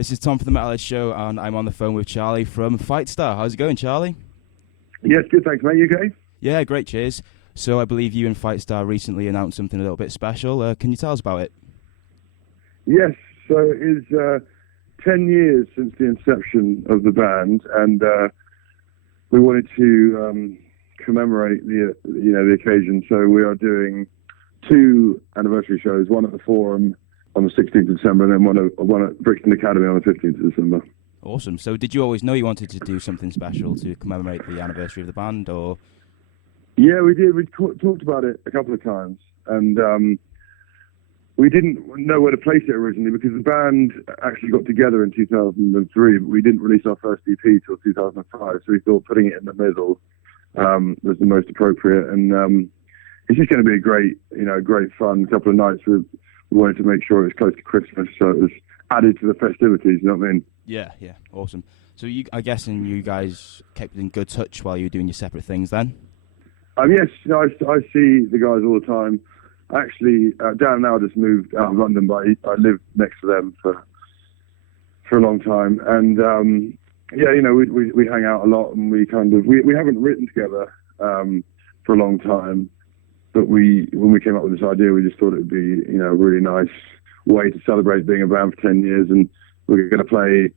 This is Tom from the Metalheadz show, and I'm on the phone with Charlie from Fightstar. How's it going, Charlie? Yes, good, thanks, mate. You okay? Yeah, great, cheers. So I believe you and Fightstar recently announced something a little bit special. Can you tell us about it? Yes, so it's 10 years since the inception of the band, and we wanted to commemorate the occasion. So we are doing 2 anniversary shows, one at the Forum on the 16th of December, and then one at Brixton Academy on the 15th of December. Awesome. So did you always know you wanted to do something special to commemorate the anniversary of the band, or...? Yeah, we did. We talked about it a couple of times, and we didn't know where to place it originally because the band actually got together in 2003, but we didn't release our first EP till 2005, so we thought putting it in the middle was the most appropriate, and it's just going to be a great fun couple of nights. We wanted to make sure it was close to Christmas, so it was added to the festivities, you know what I mean? Yeah, awesome. So I guess you guys kept in good touch while you were doing your separate things then? Yes, I see the guys all the time. Actually, Dan now just moved out of London, but I lived next to them for a long time, and we hang out a lot, and we haven't written together for a long time. But when we came up with this idea, we just thought it would be, a really nice way to celebrate being a band for 10 years. And we're going to play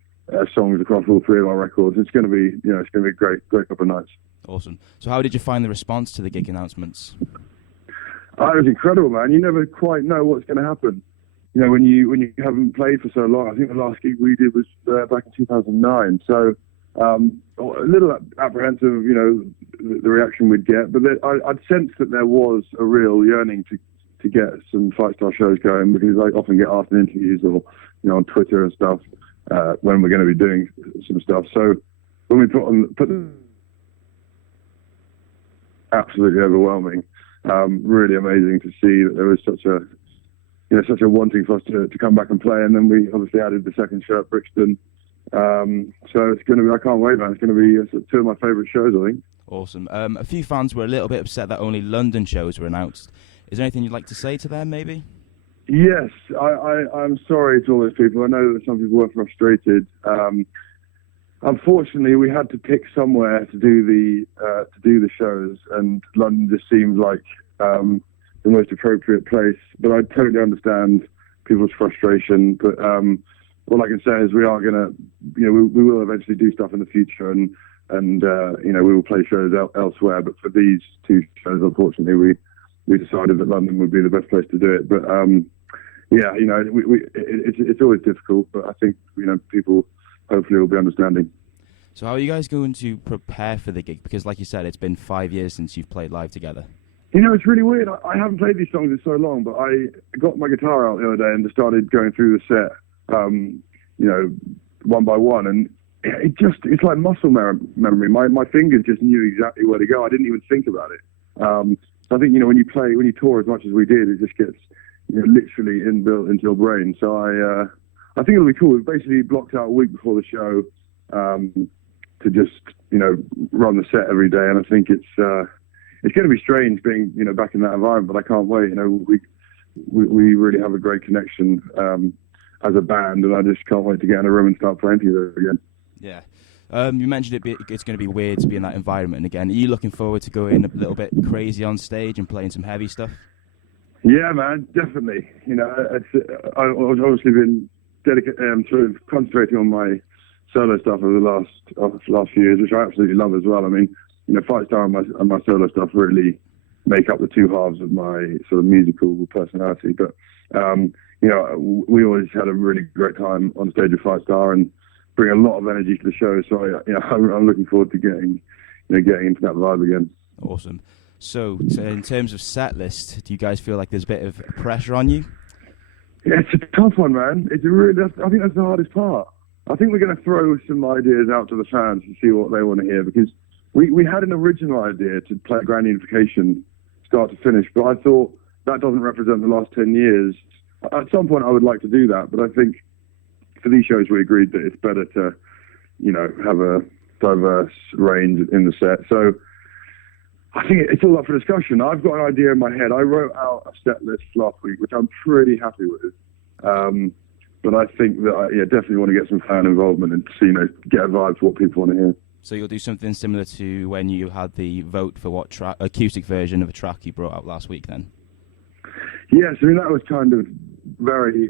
songs across all 3 of our records. It's going to be, it's going to be a great couple of nights. Awesome. So how did you find the response to the gig announcements? It was incredible, man. You never quite know what's going to happen. When you haven't played for so long. I think the last gig we did was back in 2009. So a little apprehensive of, the reaction we'd get, but I'd sensed that there was a real yearning to get some Fightstar shows going, because I often get asked in interviews or, on Twitter and stuff, when we're going to be doing some stuff. So when we put absolutely overwhelming, really amazing to see that there was such a wanting for us to come back and play, and then we obviously added the second show at Brixton. So it's going to be, I can't wait, man. It's going to be 2 of my favourite shows, I think. Awesome. A few fans were a little bit upset that only London shows were announced. Is there anything you'd like to say to them, maybe? Yes, I'm sorry to all those people. I know that some people were frustrated. Unfortunately, we had to pick somewhere to do the shows, and London just seemed like the most appropriate place. But I totally understand people's frustration. But all I can say is we are going to, we will eventually do stuff in the future, and we will play shows elsewhere. But for these 2 shows, unfortunately, we decided that London would be the best place to do it. But it's always difficult. But I think people hopefully will be understanding. So how are you guys going to prepare for the gig? Because like you said, it's been 5 years since you've played live together. It's really weird. I haven't played these songs in so long, but I got my guitar out the other day and just started going through the set, one by one, and it's like muscle memory. My fingers just knew exactly where to go. I didn't even think about it. So I think, when you tour as much as we did, it just gets, literally inbuilt into your brain. So I think it'll be cool. We've basically blocked out a week before the show to just, run the set every day. And I think it's going to be strange being, back in that environment, but I can't wait. We really have a great connection as a band, and I just can't wait to get in a room and start playing together again. Yeah. You mentioned it's going to be weird to be in that environment again. Are you looking forward to going a little bit crazy on stage and playing some heavy stuff? Yeah, man, definitely. I've obviously been sort of concentrating on my solo stuff over the last few years, which I absolutely love as well. I mean, Fightstar and my solo stuff really make up the 2 halves of my sort of musical personality. But we always had a really great time on stage with Fightstar and bring a lot of energy to the show. So I'm looking forward to getting into that vibe again. Awesome. So in terms of set list, do you guys feel like there's a bit of pressure on you? Yeah, it's a tough one, man. I think that's the hardest part. I think we're going to throw some ideas out to the fans to see what they want to hear, because we had an original idea to play Grand Unification start to finish, but I thought that doesn't represent the last 10 years. At some point I would like to do that, but I think for these shows we agreed that it's better to, have a diverse range in the set. So I think it's all up for discussion. I've got an idea in my head. I wrote out a set list last week, which I'm pretty happy with. but I think that I definitely want to get some fan involvement and see, get a vibe for what people want to hear. So you'll do something similar to when you had the vote for what acoustic version of a track you brought out last week, then? Yes, I mean that was kind of very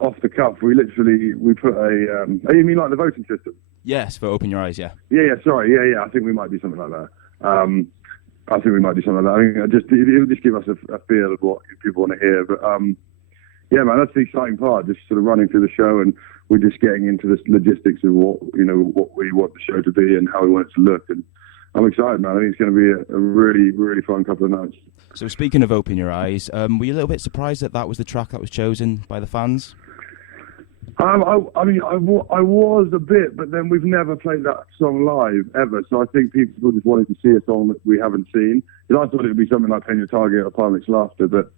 off the cuff. We put a. Oh, you mean like the voting system? Yes, for Open Your Eyes, yeah. Yeah. Sorry, yeah. I think we might do something like that. I think we might do something like that. I mean, it'll just give us a feel of what people want to hear. But yeah, man, that's the exciting part. Just sort of running through the show, and we're just getting into the logistics of what we want the show to be and how we want it to look. And I'm excited, man. I think it's going to be a really, really fun couple of nights. So speaking of Open Your Eyes, were you a little bit surprised that was the track that was chosen by the fans? I mean, I was a bit, but then we've never played that song live ever. So I think people just wanted to see a song that we haven't seen. Because I thought it would be something like Pain Your Target or Pilot's Laughter, but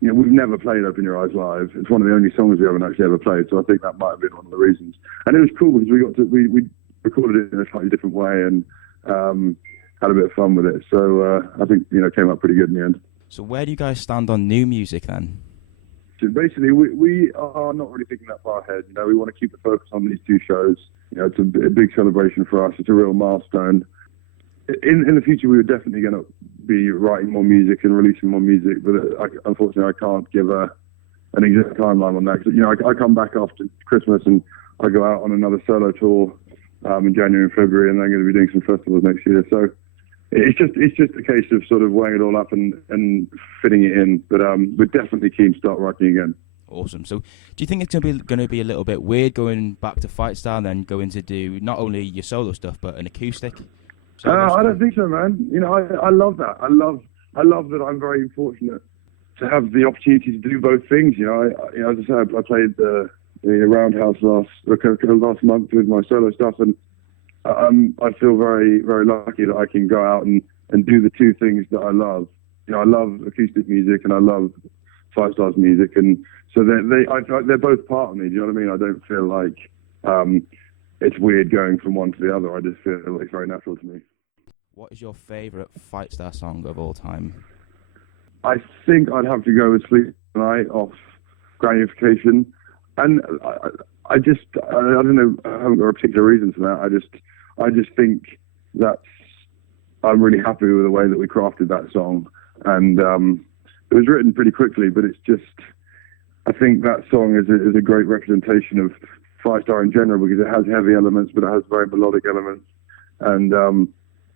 we've never played Open Your Eyes live. It's one of the only songs we haven't actually ever played. So I think that might have been one of the reasons. And it was cool because we recorded it in a slightly different way and had a bit of fun with it. So I think it came out pretty good in the end. So where do you guys stand on new music then? Basically, we are not really thinking that far ahead. We want to keep the focus on these two shows. It's a big celebration for us. It's a real milestone. In the future, we are definitely going to be writing more music and releasing more music, but unfortunately, I can't give an exact timeline on that. Because, I come back after Christmas and I go out on another solo tour in January and February, and I'm going to be doing some festivals next year. So it's just a case of sort of weighing it all up and fitting it in. But we're definitely keen to start writing again. Awesome. So do you think it's going to be a little bit weird going back to Fightstar and then going to do not only your solo stuff but an acoustic? I don't think so, man. I love that. I love that I'm very fortunate to have the opportunity to do both things. As I said, I played the Roundhouse last month with my solo stuff, and I feel very, very lucky that I can go out and do the two things that I love. I love acoustic music and I love Fightstar's music, and so they're both part of me. Do you know what I mean? I don't feel like it's weird going from one to the other. I just feel it's very natural to me. What is your favourite Fightstar song of all time? I think I'd have to go with Sleep Tonight off Gratification, and I don't know. I haven't got a particular reason for that. I just think I'm really happy with the way that we crafted that song, and it was written pretty quickly, but it's just, I think that song is a great representation of Fightstar in general, because it has heavy elements, but it has very melodic elements, and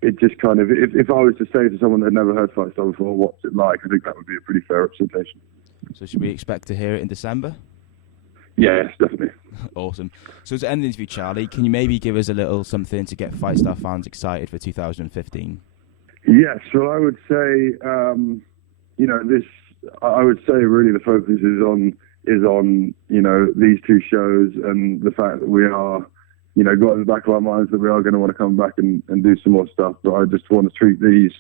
it just kind of, if I was to say to someone that had never heard Fightstar before, what's it like, I think that would be a pretty fair representation. So should we expect to hear it in December? Yes, definitely. Awesome. So to end the interview, Charlie, can you maybe give us a little something to get Fightstar fans excited for 2015? Yes, well, I would say, I would say really the focus is on these two shows, and the fact that we are, got in the back of our minds that we are going to want to come back and do some more stuff. But I just want to treat these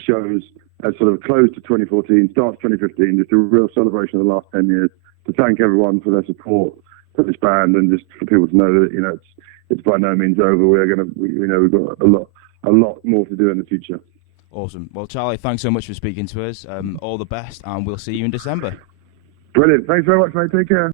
shows as sort of a close to 2014, start to 2015, just a real celebration of the last 10 years, to thank everyone for their support for this band, and just for people to know that, it's by no means over. We've got a lot more to do in the future. Awesome. Well, Charlie, thanks so much for speaking to us. All the best, and we'll see you in December. Brilliant. Thanks very much, mate. Take care.